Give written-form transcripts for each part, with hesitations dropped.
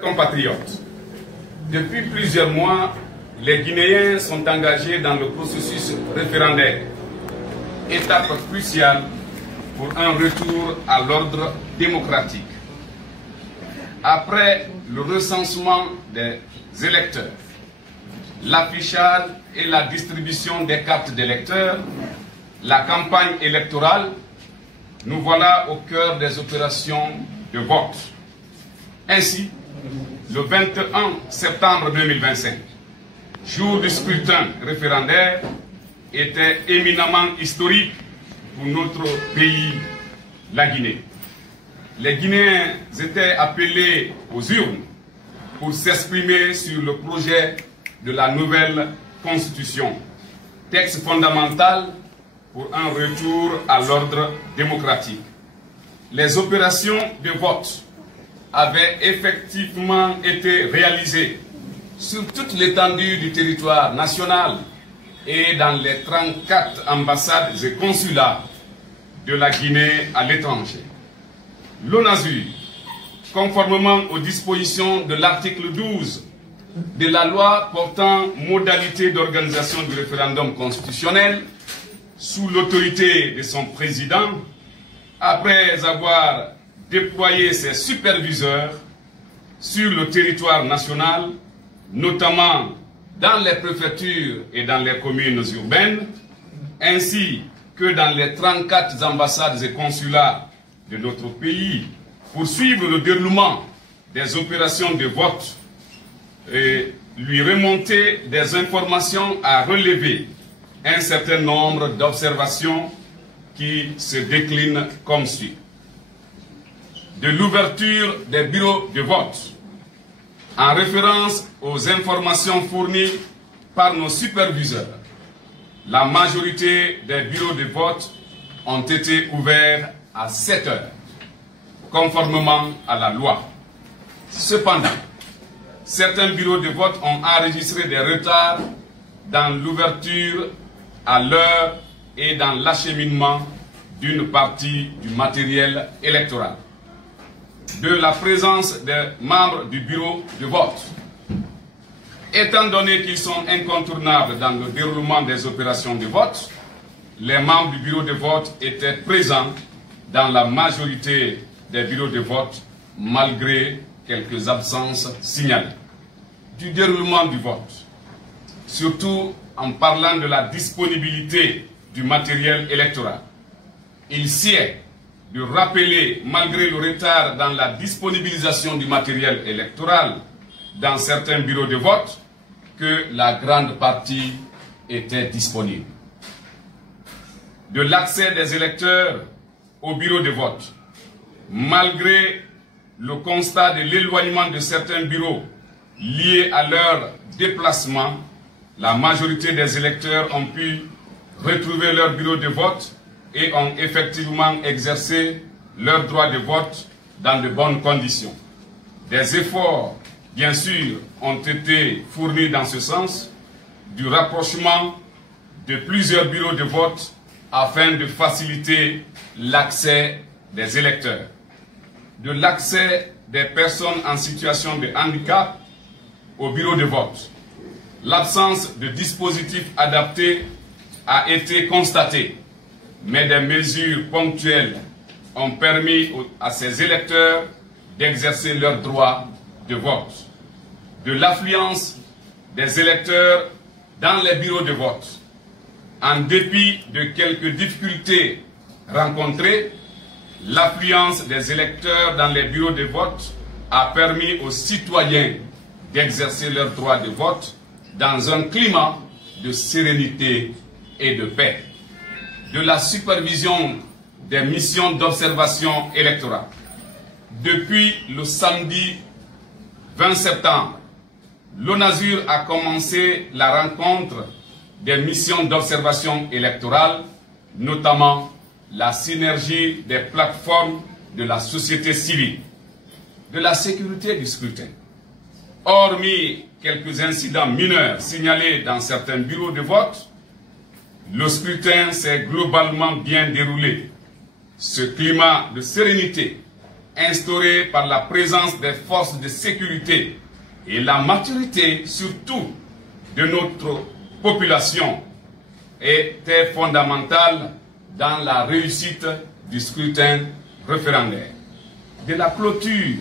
Compatriotes, depuis plusieurs mois, les Guinéens sont engagés dans le processus référendaire, étape cruciale pour un retour à l'ordre démocratique. Après le recensement des électeurs, l'affichage et la distribution des cartes d'électeurs, la campagne électorale, nous voilà au cœur des opérations de vote. Ainsi, le 21 septembre 2025, jour du scrutin référendaire, était éminemment historique pour notre pays, la Guinée. Les Guinéens étaient appelés aux urnes pour s'exprimer sur le projet de la nouvelle Constitution, texte fondamental pour un retour à l'ordre démocratique. Les opérations de vote avaient effectivement été réalisées sur toute l'étendue du territoire national et dans les 34 ambassades et consulats de la Guinée à l'étranger. L'ONASUR, conformément aux dispositions de l'article 12 de la loi portant modalité d'organisation du référendum constitutionnel, sous l'autorité de son président, après avoir déployer ses superviseurs sur le territoire national, notamment dans les préfectures et dans les communes urbaines, ainsi que dans les 34 ambassades et consulats de notre pays, pour suivre le déroulement des opérations de vote et lui remonter des informations à relever un certain nombre d'observations qui se déclinent comme suit. De l'ouverture des bureaux de vote, en référence aux informations fournies par nos superviseurs, la majorité des bureaux de vote ont été ouverts à 7 heures, conformément à la loi. Cependant, certains bureaux de vote ont enregistré des retards dans l'ouverture à l'heure et dans l'acheminement d'une partie du matériel électoral. De la présence des membres du bureau de vote. Étant donné qu'ils sont incontournables dans le déroulement des opérations de vote, les membres du bureau de vote étaient présents dans la majorité des bureaux de vote, malgré quelques absences signalées. Du déroulement du vote, surtout en parlant de la disponibilité du matériel électoral, il sied de rappeler, malgré le retard dans la disponibilisation du matériel électoral dans certains bureaux de vote, que la grande partie était disponible. De l'accès des électeurs aux bureaux de vote, malgré le constat de l'éloignement de certains bureaux liés à leur déplacement, la majorité des électeurs ont pu retrouver leur bureau de vote et ont effectivement exercé leur droit de vote dans de bonnes conditions. Des efforts, bien sûr, ont été fournis dans ce sens, du rapprochement de plusieurs bureaux de vote afin de faciliter l'accès des électeurs, de l'accès des personnes en situation de handicap aux bureaux de vote. L'absence de dispositifs adaptés a été constatée, mais des mesures ponctuelles ont permis à ces électeurs d'exercer leur droit de vote. De l'affluence des électeurs dans les bureaux de vote, en dépit de quelques difficultés rencontrées, l'affluence des électeurs dans les bureaux de vote a permis aux citoyens d'exercer leur droit de vote dans un climat de sérénité et de paix. De la supervision des missions d'observation électorale. Depuis le samedi 20 septembre, l'ONASUR a commencé la rencontre des missions d'observation électorale, notamment la synergie des plateformes de la société civile, de la sécurité du scrutin. Hormis quelques incidents mineurs signalés dans certains bureaux de vote, le scrutin s'est globalement bien déroulé. Ce climat de sérénité instaurée par la présence des forces de sécurité et la maturité surtout de notre population était fondamentale dans la réussite du scrutin référendaire. De la clôture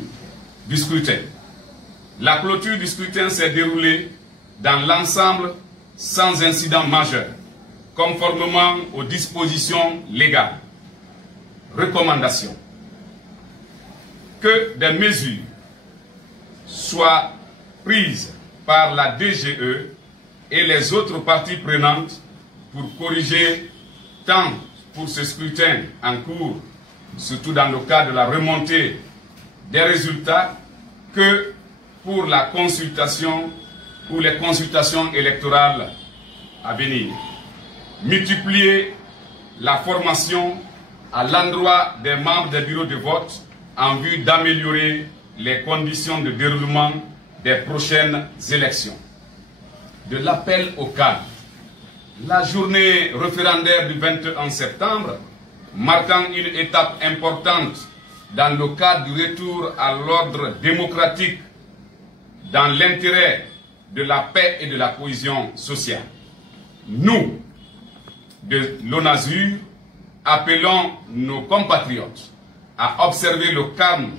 du scrutin. La clôture du scrutin s'est déroulée dans l'ensemble sans incident majeur, conformément aux dispositions légales. Recommandation. Que des mesures soient prises par la DGE et les autres parties prenantes pour corriger tant pour ce scrutin en cours, surtout dans le cas de la remontée des résultats, que pour la consultation ou les consultations électorales à venir. Multiplier la formation à l'endroit des membres des bureaux de vote en vue d'améliorer les conditions de déroulement des prochaines élections. De l'appel au calme. La journée référendaire du 21 septembre, marquant une étape importante dans le cadre du retour à l'ordre démocratique dans l'intérêt de la paix et de la cohésion sociale. Nous, de l'ONASUR, appelons nos compatriotes à observer le calme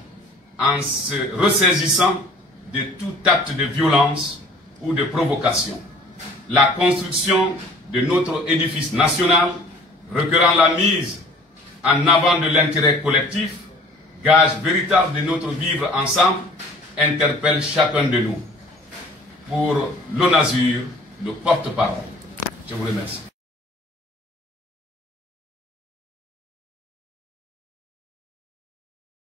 en se ressaisissant de tout acte de violence ou de provocation. La construction de notre édifice national, requérant la mise en avant de l'intérêt collectif, gage véritable de notre vivre ensemble, interpelle chacun de nous. Pour l'ONASUR, le porte-parole. Je vous remercie.